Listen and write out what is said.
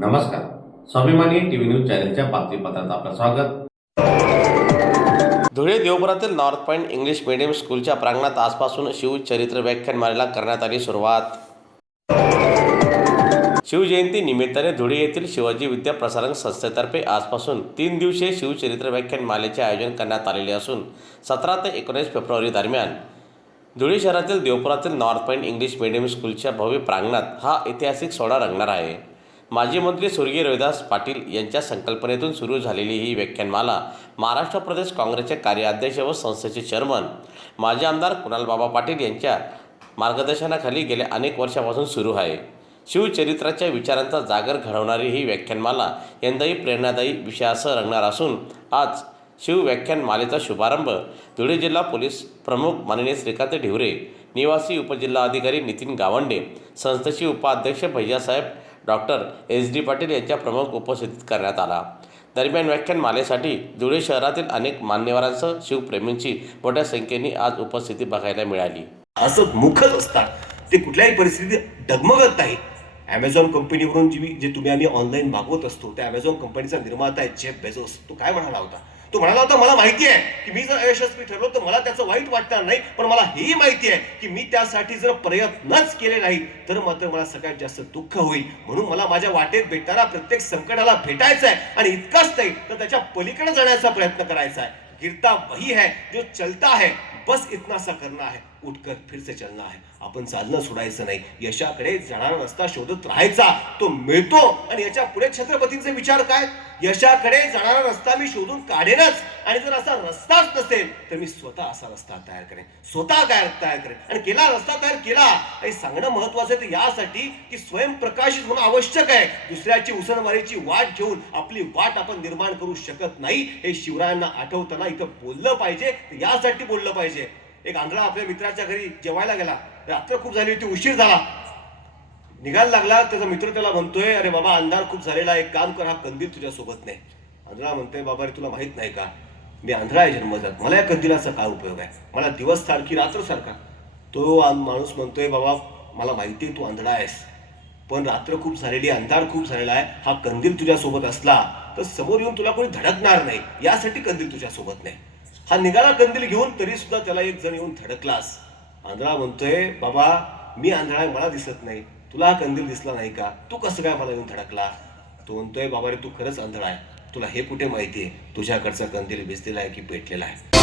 नमस्कार. स्वाभिमानी TV news चॅनलच्या बातमीपत्रात आपलं स्वागत. धुळे देवपुरातील नॉर्थ पॉइंट इंग्लिश मीडियम स्कूलच्या प्रांगणात आजपासून शिवचरित्र व्याख्यानमालेला करण्यात आली सुरुवात. शिवजयंती निमित्ताने धुळे येथील शिवाजी विद्या प्रसारण संस्थेतर्फे आजपासून 3 दिवसीय शिवचरित्र व्याख्यानमालेचे आयोजन करण्यात आलेले असून 17 ते 19 फेब्रुवारी दरम्यान धुळे शहरातील देवपुरातील नॉर्थ पॉइंट इंग्लिश मीडियम स्कूलच्या भव्य प्रांगणात हा ऐतिहासिक सोहळा रंगणार आहे. माजी मंत्री स्वर्गीय रविदास पाटील यांच्या संकल्पनेतून सुरू झालेली ही व्याख्यानमाला महाराष्ट्र प्रदेश काँग्रेसचे कार्याध्यक्ष व संस्थेचे चेअरमन माजी आमदार कुणालबाबा पाटील यांच्या मार्गदर्शनाखाली गेल्या अनेक वर्षापासून सुरू आहे. शिवचरित्राच्या विचारांचा जागर घडवणारी ही व्याख्यानमाला यंदाही प्रेरणादायी विषयासह रंगणार असून आज शिव व्याख्यानमालेचा शुभारंभ धुळे जिल्हा पोलीस प्रमुख माननीय श्रीकांत ढिवरे, निवासी उपजिल्हाधिकारी नितीन गावंडे, संस्थेचे उपाध्यक्ष भैयासाहेब डॉक्टर SD पाटील यांच्या प्रमुख उपस्थितीत करण्यात आला. दरम्यान व्याख्यानमालेसाठी धुळे शहरातील अनेक मान्यवरांसह शिवप्रेमींची मोठ्या संख्येने आज उपस्थिती बघायला मिळाली. असं मुखच असतात, ते कुठल्याही परिस्थितीत डगमगत नाही. ॲमेझॉन कंपनीवरून जे तुम्ही आम्ही ऑनलाईन मागवत असतो, त्या ॲमेझॉन कंपनीचा निर्माता आहे जेफ बेझोस. तो काय म्हणाला होता? तो म्हणाला होता, मला माहिती आहे की मी जर अयशस्वी ठरलो तर मला त्याचं वाईट वाटणार नाही, पण मला हेही माहिती आहे की मी त्यासाठी जर प्रयत्नच केले नाही तर मात्र मला सगळ्यात जास्त दुःख होईल. म्हणून मला माझ्या वाटेत भेटणारा प्रत्येक संकटाला भेटायचं आहे आणि इतकंच नाही तर त्याच्या पलीकडे जाण्याचा प्रयत्न करायचा आहे. गिरता वही है जो चलता है, बस इतना सा करना है, उठकर फिर से चलना है. आपण चालणं सोडायचं नाही, यशाकडे जाणारा रस्ता शोधत राहायचा, तो मिळतो. आणि याच्या पुढे छत्रपतींचे विचार काय? यशाकडे जाणारा रस्ता मी शोधून काढेनच, आणि जर असा रस्ताच नसेल तर मी स्वतः असा रस्ता तयार करेन, स्वतः तयार करेन. आणि केला रस्ता तयार केला आणि सांगणं महत्वाचं आहे. तर यासाठी की स्वयंप्रकाशित होणं आवश्यक आहे. दुसऱ्याची उसणवारीची वाट घेऊन आपली वाट आपण निर्माण करू शकत नाही, हे शिवरायांना आठवताना इथं बोललं पाहिजे. यासाठी बोललं पाहिजे. एक आंधळा आपल्या मित्राच्या घरी जेवायला गेला, रात्र खूप झाली होती, उशीर झाला, निघायला लागला. त्याचा मित्र त्याला म्हणतोय, अरे बाबा अंधार खूप झालेला, एक काम कर, हा कंदील तुझ्या सोबत नाही. आंधळा म्हणतोय, बाबा रे तुला माहित नाही का, मी आंधळा आहे जन्मजात, मला या कंदिलाचा काय उपयोग आहे, मला दिवस सारखी रात्र सारखा. तो माणूस म्हणतोय, बाबा मला माहिती आहे तू आंधळा आहेस, पण रात्र खूप झालेली, अंधार खूप झालेला आहे, हा कंदील तुझ्या सोबत असला तर समोर येऊन तुला कोणी धडकणार नाही, यासाठी कंदील तुझ्या सोबत नाही. हा निघाला कंदील घेऊन, तरी सुद्धा त्याला एक जण येऊन धडकलास. आंधळा म्हणतोय, बाबा मी आंधळा आहे, मला दिसत नाही, तुला हा कंदील दिसला नाही का, तू कसं काय मला येऊन धडकला? तो म्हणतोय, बाबा रे तू खरंच आंधळा आहे, तुला हे कुठे माहितीये तुझ्याकडचा कंदील भिजलेला आहे की पेटलेला आहे.